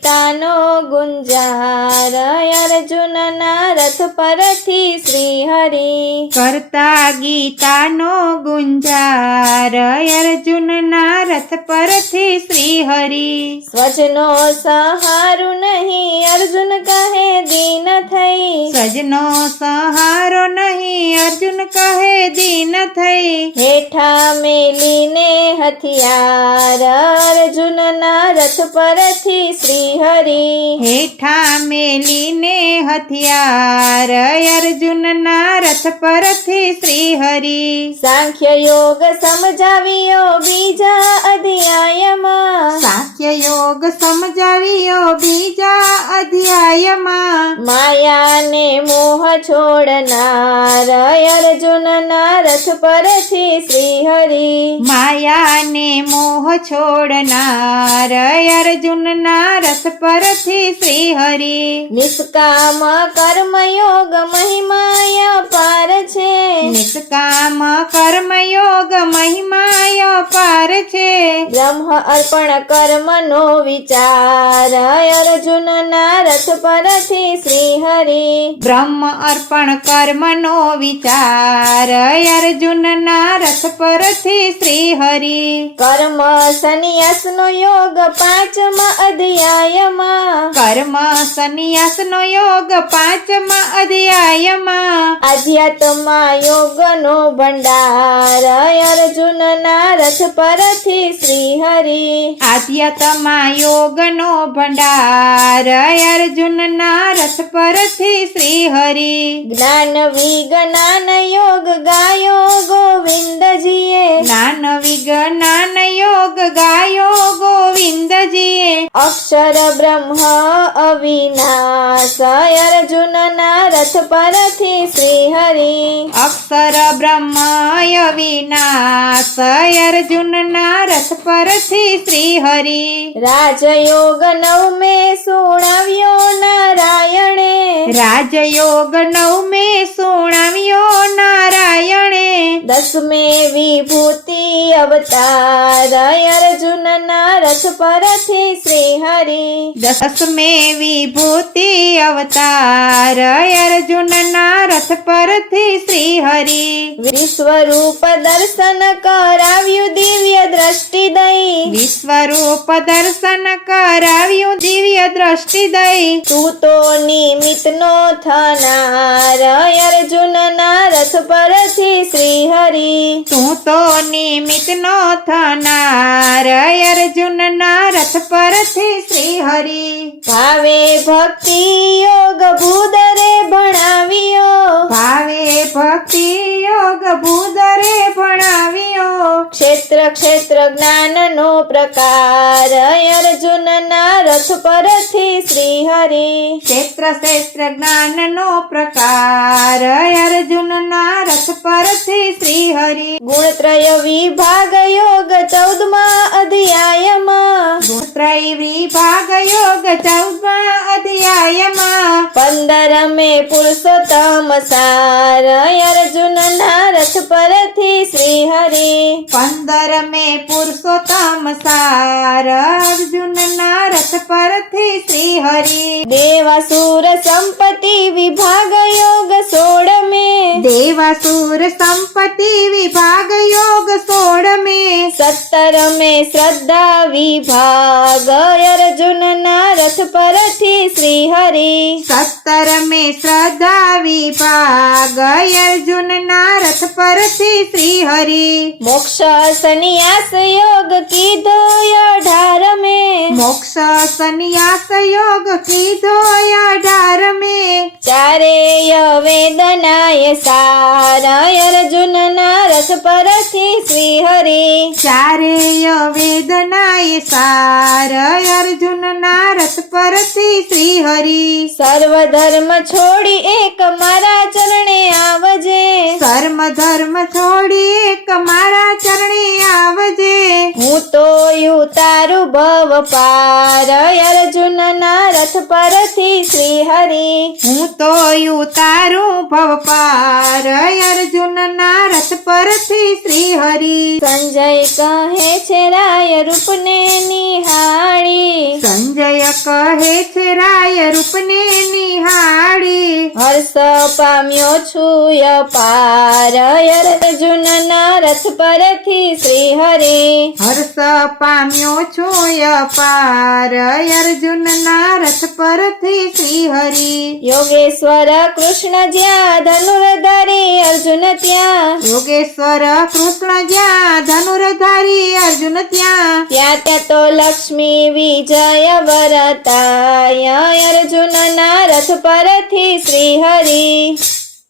ગીતાનો ગુંજાર અર્જુનના રથ પરથી શ્રી હરિ કરતા ગીતાનો ગુંજાર અર્જુનના રથ પરથી શ્રી હરિ સ્વજનો સહારું નહીં અર્જુન કહે દીન થઈ સજનો સહારો નહીં અર્જુન કહે દીન થઈ હેઠા મેલીને હથિયાર અર્જુનના રથ પરથી શ્રી હરિ હેઠા મેલીને હથિયાર અર્જુનના રથ પરથી શ્રી હરિ સાંખ્ય યોગ સમજાવ્યો બીજા અધ્યાયમાં સાંખ્ય યોગ સમજાવ્યો બીજા અધ્યાયમાં માયાને મોહ છોડનાર અર્જુનના રથ પરથી શ્રી હરિ માયાને મોહ છોડનાર અર્જુનના રથ પરથી શ્રી હરિ નિષ્કામ કર્મયોગ મહિમાય પાર છે નિષ્કામ કર્મયોગ મહિમાય પાર છે બ્રહ્મ અર્પણ કર્મનો વિચાર અર્જુનના રથ પરથી શ્રી હરિ બ્રહ્મ અર્પણ કર્મનો વિચાર અર્જુનના રથ પરથી શ્રી હરિ કર્મ સંન્યાસનો યોગ પાંચમા અધ્યાયમાં કર્મ સંન્યાસનો યોગ પાંચમા અધ્યાયમાં આધ્યાત્મા યોગનો ભંડાર અર્જુનના રથ પરથી શ્રી હરિ આધ્યાત્મા યોગનો ભંડાર અર્જુનના રથ પરથી શ્રી હરિ જ્ઞાન વિજ્ઞાન યોગ ગાયો ગોવિંદજીએ જ્ઞાન વિજ્ઞાન યોગ ગાયો ગોવિંદજીએ અક્ષર બ્રહ્મ અવિનાશ અર્જુનના રથ પરથી શ્રી હરિ અક્ષર બ્રહ્મ અવિનાશ અર્જુનના રથ પરથી શ્રી હરિ રાજયોગ નવમે સોળાવ્યો નારાયણે રાજયોગ નવમે સોળાવ્યો નારાયણે દસમે વિભૂતિ અવતાર અર્જુનના રથ પરથી શ્રી હરિ દસમે વિભૂતિ અવતાર અર્જુનના રથ પરથી શ્રી હરિ વિશ્વરૂપ દર્શન કરાવ્યું દિવ્ય દ્રષ્ટિ દઈ વિશ્વરૂપ દર્શન કરાવ્યું દિવ્ય દ્રષ્ટિ દઈ તું તો નિમિત્તનો થનાર અર્જુનના રથ પરથી શ્રી હરિ તું તો નિમિત્તનો થનાર અર્જુનના રથ પરથી શ્રી હરિ ભાવે ભક્તિ યોગ ભૂદરે ભણાવ્યો ભાવે ભક્તિ યોગ ભૂદરે ભણાવ્યો ક્ષેત્ર ક્ષેત્ર જ્ઞાનનો પ્રકાર અર્જુનના રથ પરથી શ્રી હરિ ક્ષેત્ર ક્ષેત્ર જ્ઞાનનો પ્રકાર અર્જુનના રથ પરથી શ્રી હરિ ગુણત્રય વિભાગ યોગ 14મા અધ્યાયમાં ગુણત્રય વિભાગ યોગ 14મા અધ્યાયમાં 15મે પુરુષોત્તમ સાર અર્જુનના રથ પરથી શ્રી હરિ 15મે પુરુષોત્તમ સાર અર્જુનના રથ પરથી શ્રી હરિ દેવાસુર સંપત્તિ વિભાગ યોગ 16મે દેવાસુર સંપત્તિ વિભાગ યોગ 16મે 17મે શ્રદ્ધા વિભાગ અર્જુનના રથ પરથી શ્રી હરિ 17મે શ્રદ્ધા વિભાગ અર્જુનના રથ પરથી શ્રી હરિ મોક્ષ સંન્યાસ યોગ કીધો 18મે મોક્ષ સંન્યાસ યોગ કીધો 18મે ચારેય વેદનાય સાર અર્જુનના રથ પરથી શ્રી હરિ ચારેય વેદનાય સાર અર્જુનના રથ પરથી શ્રી હરિ સર્વ ધર્મ છોડી એક મારા ચરણે આવજે સર્વ ધર્મ છોડી એક મારા ચરણે આવજે હું તો તારું ભવ પાર અર્જુનના રથ પરથી શ્રી હરિ હું તો તારું ભવ પાર અર્જુનના રથ પરથી શ્રી હરિ સંજય કહે છે રાય રૂપને નિહાળી સંજય કહે છે રાય રૂપને નિહાળી હર્ષ પામ્યો છું અપાર અર્જુનના રથ પરથી શ્રી હરિ હર્ષ પામ્યો છું અપાર અર્જુનના રથ પરથી શ્રી હરિ યોગેશ્વર કૃષ્ણ જ્યાં ધનુર્ધરી અર્જુન ત્યાં યોગેશ્વર કૃષ્ણ જ્યાં ધનુર્ધારી અર્જુન ત્યાં ત્યાં તો લક્ષ્મી વિજય વરતાય અર્જુનના રથ પરથી શ્રી હરિ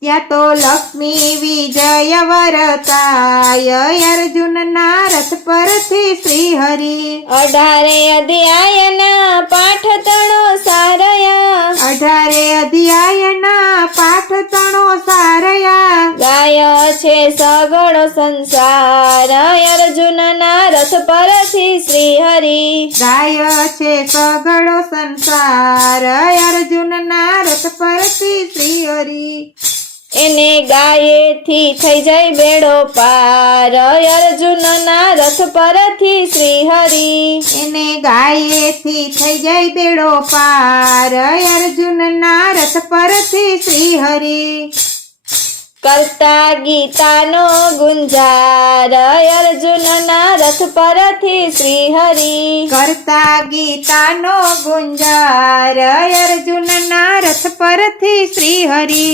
ત્યાં તો લક્ષ્મી વિજય વરતાય અર્જુનના રથ પરથી શ્રી હરિ 18 અધ્યાયના પાઠ તણો સારયા 18 અધ્યાયના પાઠ તણો સારયા ગાય છે સગળો સંસાર અર્જુનના રથ પરથી શ્રી હરિ ગાય છે સગળો સંસાર અર્જુનના રથ પરથી શ્રી હરિ એને ગાયેથી થઈ જાય બેડો પાર અર્જુનના રથ પરથી શ્રી હરિ એને ગાયેથી થઈ જાય બેડો પાર અર્જુનના રથ પરથી શ્રી હરિ કરતા ગીતાનો ગુંજાર અર્જુનના રથ પરથી શ્રી હરિ કરતા ગીતાનો ગુંજાર અર્જુનના રથ પરથી શ્રી હરિ